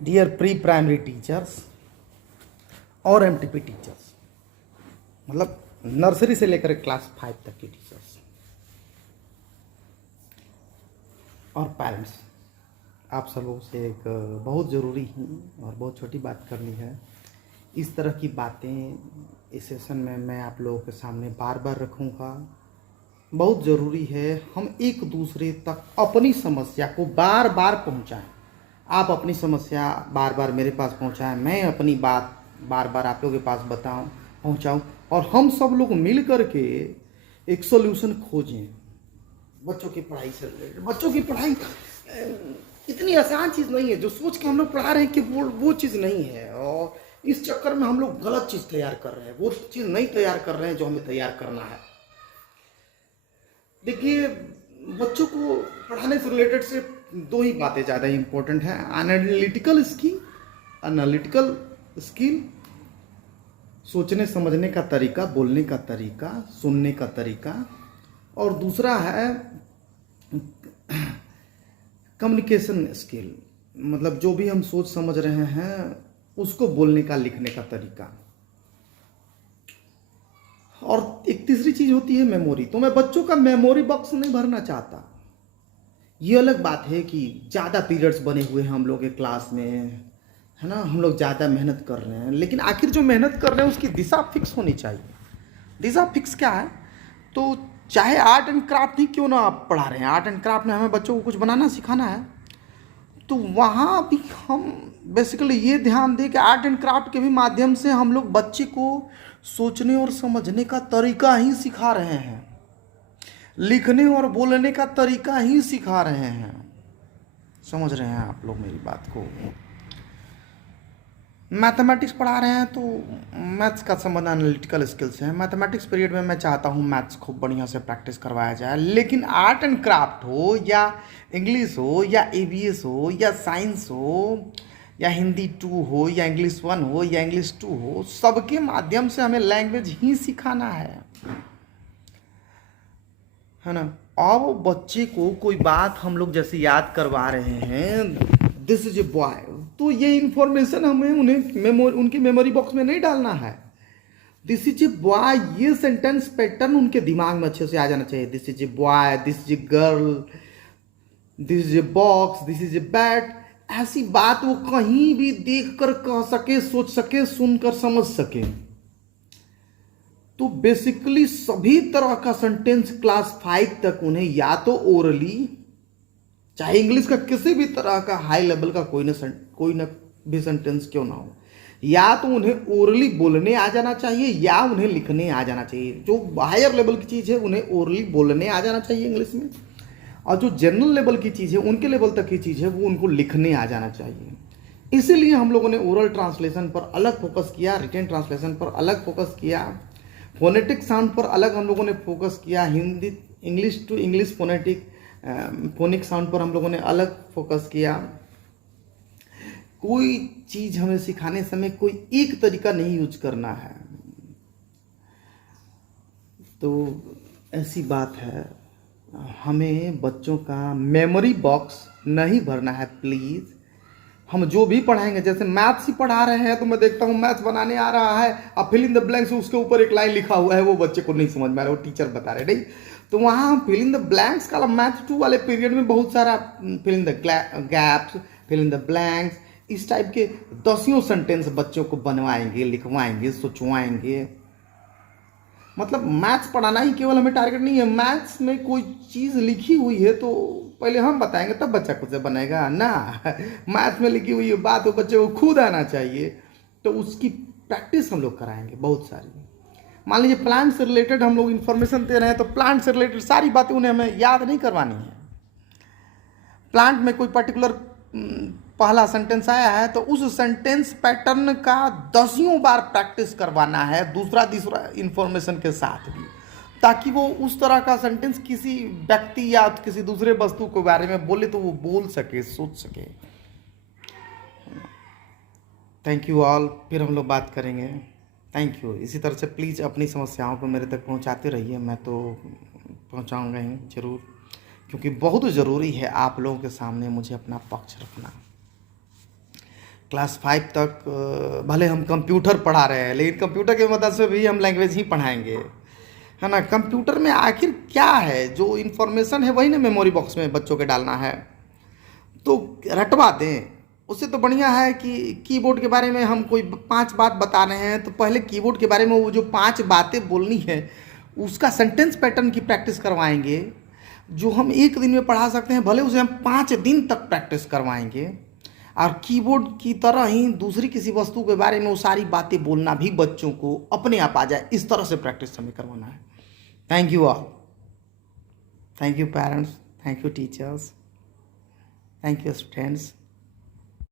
Dear pre primary teachers और MTP teachers, मतलब nursery से लेकर क्लास 5 तक के टीचर्स और पेरेंट्स, आप सब लोगों से एक बहुत ज़रूरी ही और बहुत छोटी बात करनी है। इस तरह की बातें इस सेशन में मैं आप लोगों के सामने बार बार रखूँगा। बहुत ज़रूरी है हम एक दूसरे तक अपनी समस्या को बार बार पहुँचाएं। आप अपनी समस्या बार बार मेरे पास पहुँचाएं, मैं अपनी बात बार बार आप लोगों के पास पहुँचाऊँ और हम सब लोग मिल कर के एक सोल्यूशन खोजें बच्चों की पढ़ाई से रिलेटेड। बच्चों की पढ़ाई इतनी आसान चीज़ नहीं है जो सोच के हम लोग पढ़ा रहे हैं कि वो चीज़ नहीं है, और इस चक्कर में हम लोग गलत चीज़ तैयार कर रहे हैं, वो चीज़ नहीं तैयार कर रहे हैं जो हमें तैयार करना है। देखिए, बच्चों को पढ़ाने से रिलेटेड से दो ही बातें ज़्यादा इंपॉर्टेंट हैं। एनालिटिकल स्किल, सोचने समझने का तरीका, बोलने का तरीका, सुनने का तरीका, और दूसरा है कम्युनिकेशन स्किल, मतलब जो भी हम सोच समझ रहे हैं उसको बोलने का, लिखने का तरीका। और एक तीसरी चीज़ होती है मेमोरी। तो मैं बच्चों का मेमोरी बॉक्स नहीं भरना चाहता। ये अलग बात है कि ज़्यादा पीरियड्स बने हुए हैं हम लोग के क्लास में, है ना, हम लोग ज़्यादा मेहनत कर रहे हैं, लेकिन आखिर जो मेहनत कर रहे हैं उसकी दिशा फिक्स होनी चाहिए। दिशा फिक्स क्या है? तो चाहे आर्ट एंड क्राफ्ट ही क्यों ना आप पढ़ा रहे हैं, आर्ट एंड क्राफ्ट में हमें बच्चों को कुछ बनाना सिखाना है, तो वहाँ भी हम बेसिकली ये ध्यान दें कि आर्ट एंड क्राफ्ट के भी माध्यम से हम लोग बच्चे को सोचने और समझने का तरीका ही सिखा रहे हैं, लिखने और बोलने का तरीका ही सिखा रहे हैं। समझ रहे हैं आप लोग मेरी बात को? मैथमेटिक्स पढ़ा रहे हैं तो मैथ्स का संबंध एनालिटिकल स्किल से है। मैथमेटिक्स पीरियड में मैं चाहता हूँ मैथ्स खूब बढ़िया से प्रैक्टिस करवाया जाए, लेकिन आर्ट एंड क्राफ्ट हो या इंग्लिश हो या ईवीएस हो या साइंस हो या हिंदी 2 हो या इंग्लिश 1 हो या इंग्लिश 2 हो, सबके माध्यम से हमें लैंग्वेज ही सिखाना है ना। अब बच्चे को कोई बात हम लोग जैसे याद करवा रहे हैं, दिस इज ए बॉय, तो ये इंफॉर्मेशन हमें उनकी मेमोरी बॉक्स में नहीं डालना है। दिस इज ए बॉय, ये सेंटेंस पैटर्न उनके दिमाग में अच्छे से आ जाना चाहिए। This is a boy, this is a girl, this is a box, this is a bat. ऐसी बात वो कहीं भी देख कर कह सके, सोच सके, सुनकर समझ सके। तो बेसिकली सभी तरह का सेंटेंस क्लास 5 तक उन्हें या तो ओरली, चाहे इंग्लिश का किसी भी तरह का हाई लेवल का कोई ना भी सेंटेंस क्यों ना हो, या तो उन्हें ओरली बोलने आ जाना चाहिए या उन्हें लिखने आ जाना चाहिए। जो हायर लेवल की चीज़ है उन्हें ओरली बोलने आ जाना चाहिए इंग्लिश में, और जो जनरल लेवल की चीज़ है, उनके लेवल तक की चीज़ है, वो उनको लिखने आ जाना चाहिए। इसीलिए हम लोगों ने ओरल ट्रांसलेशन पर अलग फोकस किया, रिटन ट्रांसलेशन पर अलग फोकस किया, फोनेटिक साउंड पर अलग हम लोगों ने फोकस किया, Hindi English to English phonic sound पर हम लोगों ने अलग फोकस किया। कोई चीज़ हमें सिखाने समय कोई एक तरीका नहीं यूज करना है। तो ऐसी बात है, हमें बच्चों का मेमोरी बॉक्स नहीं भरना है प्लीज़। हम जो भी पढ़ाएंगे, जैसे मैथ्स ही पढ़ा रहे हैं तो मैं देखता हूँ मैथ्स बनाने आ रहा है, अब फिल इन द ब्लैंक्स, उसके ऊपर एक लाइन लिखा हुआ है, वो बच्चे को नहीं समझ में आ रहा, वो टीचर बता रहे नहीं, तो वहाँ हम फिल इन द ब्लैंक्स का मैथ 2 वाले पीरियड में बहुत सारा fill in the gaps, fill in the blanks, इस टाइप के दसियों सेंटेंस बच्चों को बनवाएंगे, लिखवाएंगे, सोचवाएंगे। मतलब मैथ्स पढ़ाना ही केवल हमें टारगेट नहीं है। मैथ्स में कोई चीज़ लिखी हुई है तो पहले हम बताएंगे तब बच्चा खुद से बनेगा ना। मैथ्स में लिखी हुई बात वो बच्चे को खुद आना चाहिए, तो उसकी प्रैक्टिस हम लोग कराएंगे बहुत सारी। मान लीजिए प्लांट से रिलेटेड हम लोग इन्फॉर्मेशन दे रहे हैं, तो प्लांट से रिलेटेड सारी बातें उन्हें हमें याद नहीं करवानी है। प्लांट में कोई पर्टिकुलर पहला सेंटेंस आया है तो उस सेंटेंस पैटर्न का दसियों बार प्रैक्टिस करवाना है, दूसरा तीसरा इंफॉर्मेशन के साथ भी, ताकि वो उस तरह का सेंटेंस किसी व्यक्ति या किसी दूसरे वस्तु के बारे में बोले तो वो बोल सके, सोच सके। थैंक यू ऑल, फिर हम लोग बात करेंगे। Thank you. इसी तरह से प्लीज़ अपनी समस्याओं को मेरे तक पहुंचाते रहिए, मैं तो पहुंचाऊंगा ही ज़रूर, क्योंकि बहुत ज़रूरी है आप लोगों के सामने मुझे अपना पक्ष रखना। क्लास 5 तक भले हम कंप्यूटर पढ़ा रहे हैं, लेकिन कंप्यूटर की मदद से भी हम लैंग्वेज ही पढ़ाएंगे, है ना। कंप्यूटर में आखिर क्या है, जो इन्फॉर्मेशन है वही ना मेमोरी बॉक्स में बच्चों के डालना है, तो रटवा दें। उससे तो बढ़िया है कि कीबोर्ड के बारे में हम कोई 5 बात बता रहे हैं, तो पहले कीबोर्ड के बारे में वो जो 5 बातें बोलनी है उसका सेंटेंस पैटर्न की प्रैक्टिस करवाएंगे, जो हम 1 दिन में पढ़ा सकते हैं, भले उसे हम 5 दिन तक प्रैक्टिस करवाएंगे। और कीबोर्ड की तरह ही दूसरी किसी वस्तु के बारे में वो सारी बातें बोलना भी बच्चों को अपने आप आ जाए, इस तरह से प्रैक्टिस हमें करवाना है। Thank you all, thank you parents, thank you teachers, thank you students.